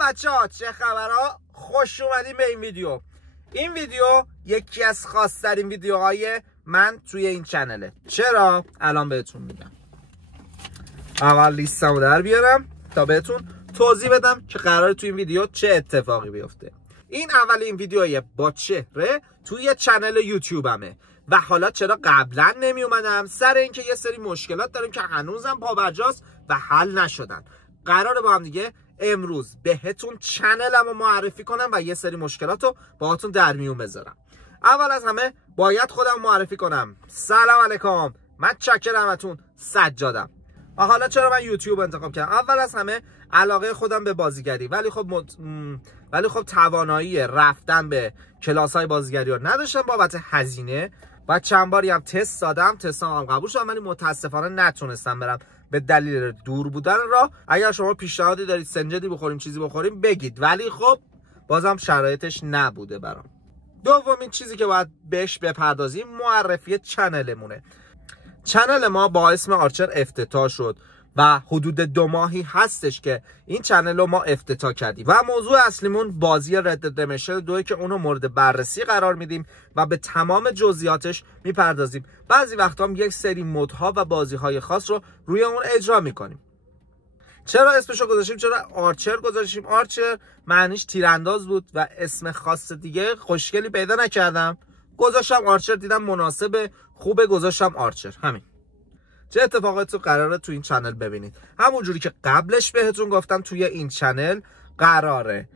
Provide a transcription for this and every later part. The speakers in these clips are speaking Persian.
بچه‌ها، چه خبرها؟ خوش اومدین به این ویدیو. این ویدیو یکی از خاص‌ترین ویدیوهای من توی این چنله. چرا؟ الان بهتون میگم. اول لیستمو در بیارم تا بهتون توضیح بدم که قراره توی این ویدیو چه اتفاقی بیفته. این اولین ویدیوی با چهره توی چنل یوتیوبمه و حالا چرا قبلا نمی اومدم؟ سر اینکه یه سری مشکلات داریم که هنوزم پابرجاست و حل نشدن. قراره با هم دیگه امروز بهتون چنلمو معرفی کنم و یه سری مشکلاتو باهاتون در میون بذارم. اول از همه باید خودم معرفی کنم. سلام علیکم، من چاکر همتون سجادم. و حالا چرا من یوتیوب انتخاب کردم؟ اول از همه علاقه خودم به بازیگری، ولی خب توانایی رفتن به کلاس‌های بازیگری رو نداشتم بابت هزینه و چند باری هم تست دادم، تستام قبول شد ولی متاسفانه نتونستم برم به دلیل دور بودن راه. اگر شما پیشنهادی دارید سنجدی بخوریم چیزی بخوریم بگید، ولی خب بازم شرایطش نبوده برام. دومین چیزی که باید بهش بپردازیم معرفی چنلمونه. چنل ما با اسم آرچر افتتاح شد و حدود 2 ماهی هستش که این چنل رو ما افتتاح کردیم و موضوع اصلیمون بازی رد دد ردمشن 2 که اونو مورد بررسی قرار میدیم و به تمام جزئیاتش میپردازیم. بعضی وقتا هم یک سری مودها و بازی‌های خاص رو روی اون اجرا میکنیم. چرا اسمشو گذاشتیم؟ چرا آرچر گذاشتیم؟ آرچر معنیش تیرانداز بود و اسم خاص دیگه خوشگلی پیدا نکردم، گذاشتم آرچر. دیدم مناسب خوبه گذاشتم آرچر. همین. چه اتفاقاتی قراره تو این چنل ببینید؟ همونجوری که قبلش بهتون گفتم توی این چنل قراره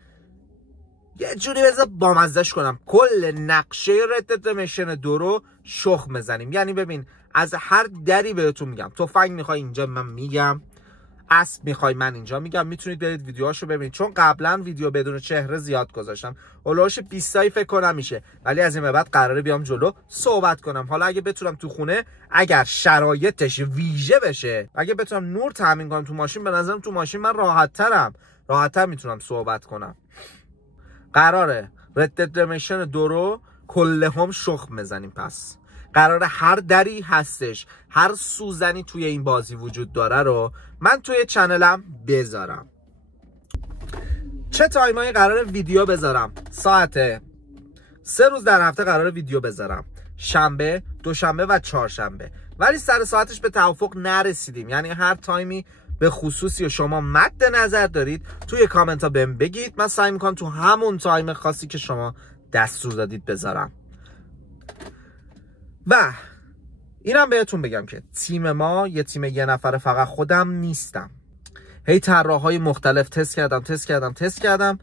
یه جوری بذار بامزدش کنم، کل نقشه رد دد ردمشن 2 رو شخم بزنیم. یعنی ببین، از هر دری بهتون میگم. تفنگ میخوای اینجا من میگم، اسب میخوای من اینجا میگم. میتونید برید ویدیوهاشو ببینید، چون قبلا ویدیو بدون چهره زیاد گذاشتم، اولش 20 تایی فکر کنم میشه، ولی از این به بعد قراره بیام جلو صحبت کنم. حالا اگه بتونم تو خونه، اگر شرایطش ویژه بشه، اگه بتونم نور تامین کنم تو ماشین، به نظرم تو ماشین من راحت‌تر میتونم صحبت کنم. قراره رد دد ردمشن 2 رو کلهم شخم بزنیم. پس قراره هر دری هستش، هر سوزنی توی این بازی وجود داره رو من توی چنلم بذارم. چه تایمایی قراره ویدیو بذارم؟ ساعت 3 روز در هفته قراره ویدیو بذارم، شنبه، دوشنبه و چهارشنبه. ولی سر ساعتش به توافق نرسیدیم. یعنی هر تایمی به خصوصی شما مد نظر دارید توی کامنت ها بهم بگید، من سعی میکنم تو همون تایم خاصی که شما دستور دادید بذارم. و اینم بهتون بگم که تیم ما یه تیم یه نفره فقط خودم نیستم. هی طراحهای مختلف تست کردم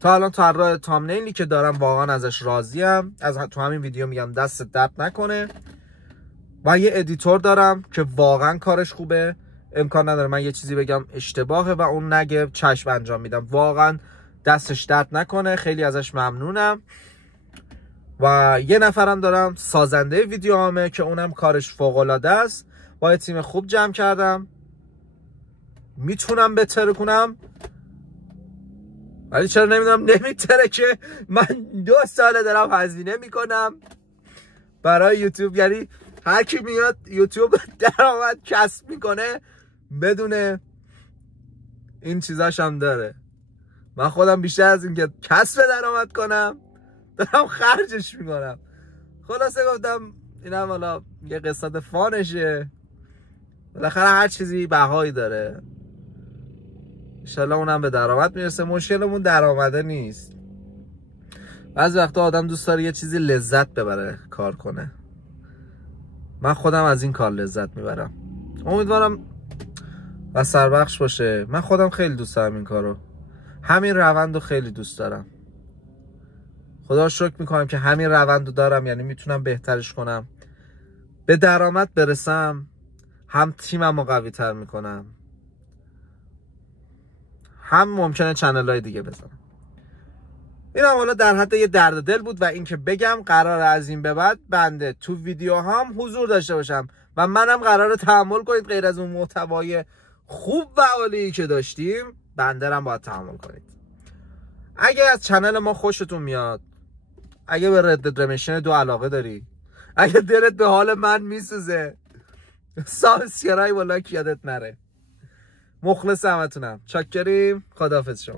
تا الان طراح تامنیلی که دارم واقعا ازش راضیم. از تو همین ویدیو میگم دست درد نکنه. و یه ادیتور دارم که واقعا کارش خوبه، امکان نداره من یه چیزی بگم اشتباهه و اون نگه، چشم انجام میدم. واقعا دستش درد نکنه، خیلی ازش ممنونم. و یه نفرم دارم سازنده ویدیوهامه که اونم کارش فوق‌العاده است. با یه تیم خوب جمع کردم، میتونم بهتر کنم، ولی چرا نمیدونم نمیتره که من 2 ساله دارم هزینه میکنم برای یوتیوب. یعنی هر کی میاد یوتیوب درآمد کسب میکنه بدون این چیزاش هم داره. من خودم بیشتر از این که کسب درآمد کنم دارم خرجش میکنم. خلاصه گفتم اینم حالا یه قصت فانشه، بالاخره هر چیزی بهایی داره. انشالله اونم به درآمد میرسه. مشکلمون درآمده نیست. بعضی وقتا آدم دوست داره یه چیزی لذت ببره کار کنه. من خودم از این کار لذت میبرم. امیدوارم و سربخش باشه. من خودم خیلی دوست دارم این کارو، همین روندو خیلی دوست دارم. خدا شکر میکنم که همین روندو دارم، یعنی میتونم بهترش کنم، به درآمد برسم، هم تیممو قوی تر میکنم، هم ممکنه چنل‌های دیگه بزنم. اینم حالا در حد یه درد دل بود و اینکه بگم قراره از این به بعد بنده تو ویدیوهام حضور داشته باشم و منم قراره تحمل کنید. غیر از اون محتوای خوب و عالی که داشتیم، بنده هم باید تحمل کنید. اگه از چنل ما خوشتون میاد، اگه به رد دد ردمشن 2 علاقه داری، اگه دلت به حال من میسوزه، سابسکرایب و لایک یادت نره. مخلص همتونم. چاکریم. خداحافظ شما.